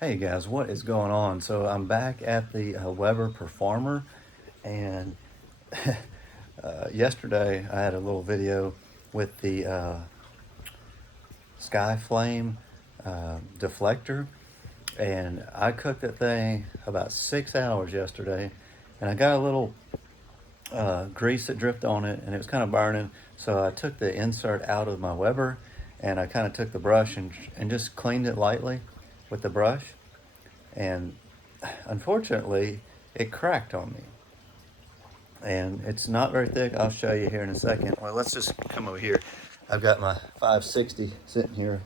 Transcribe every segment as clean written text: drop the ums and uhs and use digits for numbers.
Hey guys, what is going on? So I'm back at the Weber Performer, and yesterday I had a little video with the Sky Flame deflector, and I cooked that thing about 6 hours yesterday, and I got a little grease that dripped on it, and it was kind of burning. So I took the insert out of my Weber, and I kind of took the brush and just cleaned it lightly with the brush, and unfortunately it cracked on me, and it's not very thick. I'll show you here in a second. Well, let's just come over here. I've got my 560 sitting here,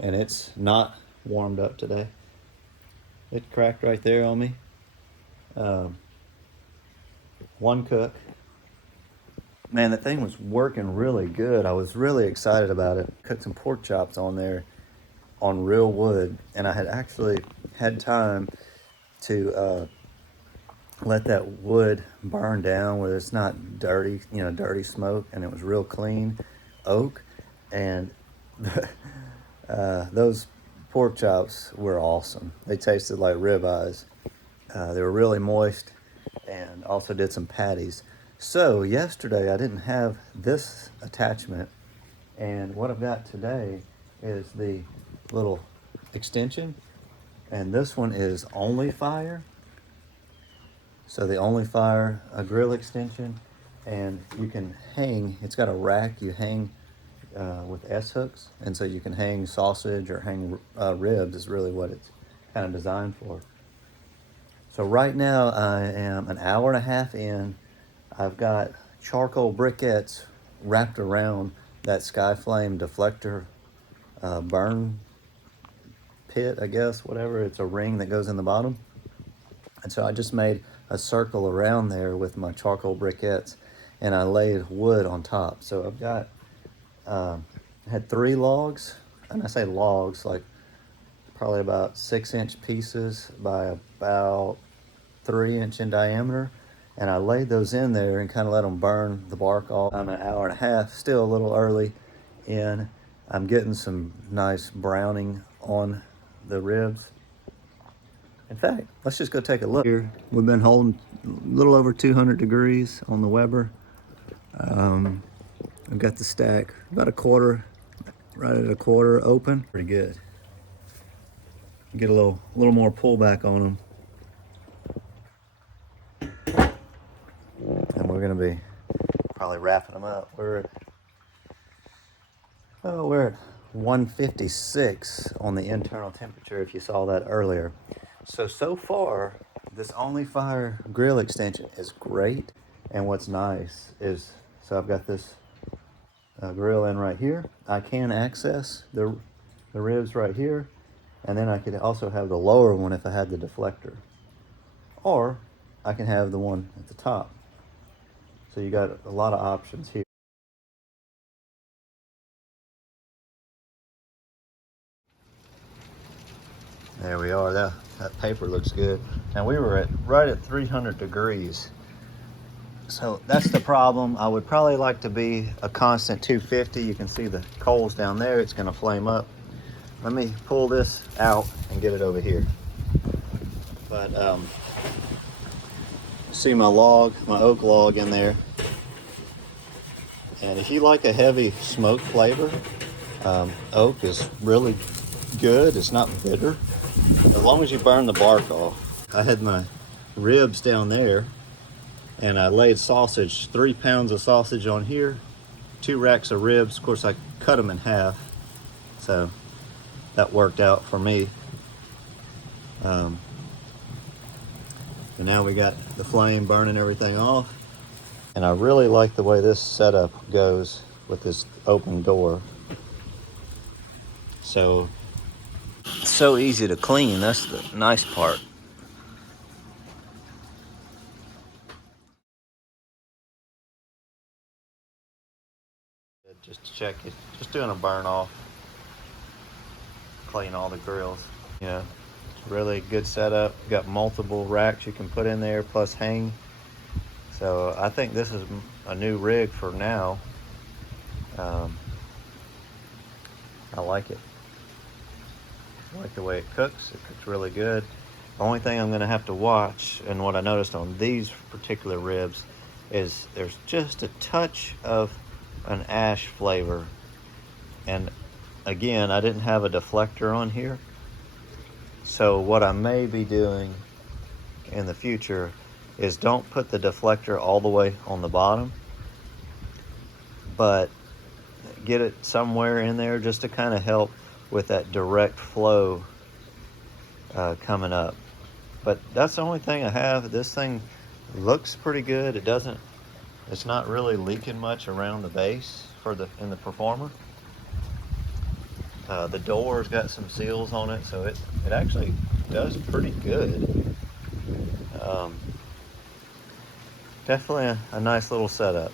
and it's not warmed up today. It cracked right there on me. One cook, man, the thing was working really good. I was really excited about it. Cooked some pork chops on there on real wood, and I had actually had time to let that wood burn down where it's not dirty, dirty smoke, and it was real clean oak. And those pork chops were awesome. They tasted like ribeyes. They were really moist, and also did some patties. So yesterday I didn't have this attachment, and what I've got today is the little extension, and this one is Onlyfire. So the Onlyfire grill extension, and you can hang, it's got a rack you hang with S-hooks, and so you can hang sausage or hang ribs is really what it's kind of designed for. So right now I am an hour and a half in. I've got charcoal briquettes wrapped around that Skyflame deflector burn pit, I guess, whatever. It's a ring that goes in the bottom. And so I just made a circle around there with my charcoal briquettes, and I laid wood on top. So I've got, had 3 logs, and I say logs, like probably about 6-inch pieces by about 3-inch in diameter. And I laid those in there and kind of let them burn the bark off. I'm an hour and a half, still a little early in. I'm getting some nice browning on the ribs. In fact, let's just go take a look. Here, we've been holding a little over 200 degrees on the Weber. I've got the stack about a quarter, right at a quarter open. Pretty good. Get a little more pullback on them. And we're gonna be probably wrapping them up. We're at 156 on the internal temperature, if you saw that earlier. So far, this Onlyfire grill extension is great. And what's nice is, so I've got this grill in right here. I can access the ribs right here. And then I could also have the lower one if I had the deflector. Or I can have the one at the top. So you got a lot of options here. There we are. That paper looks good. Now we were right at 300 degrees. So that's the problem. I would probably like to be a constant 250. You can see the coals down there. It's going to flame up. Let me pull this out and get it over here. But see my log, my oak log in there. And if you like a heavy smoke flavor, oak is really good. It's not bitter, as long as you burn the bark off. I had my ribs down there, and I laid sausage, 3 pounds of sausage on here, 2 racks of ribs. Of course, I cut them in half, so that worked out for me. And now we got the flame burning everything off. And I really like the way this setup goes with this open door. So, it's so easy to clean. That's the nice part. Just to check it, just doing a burn off, clean all the grills. Yeah, really good setup. Got multiple racks you can put in there, plus hang. So I think this is a new rig for now. I like it. I like the way it cooks. It cooks really good. The only thing I'm going to have to watch, and what I noticed on these particular ribs, is there's just a touch of an ash flavor. And again, I didn't have a deflector on here. So what I may be doing in the future is don't put the deflector all the way on the bottom, but get it somewhere in there just to kind of help with that direct flow coming up. But that's the only thing I have. This thing looks pretty good. It's not really leaking much around the base in the Performer. The door's got some seals on it, so it actually does pretty good. Definitely a nice little setup.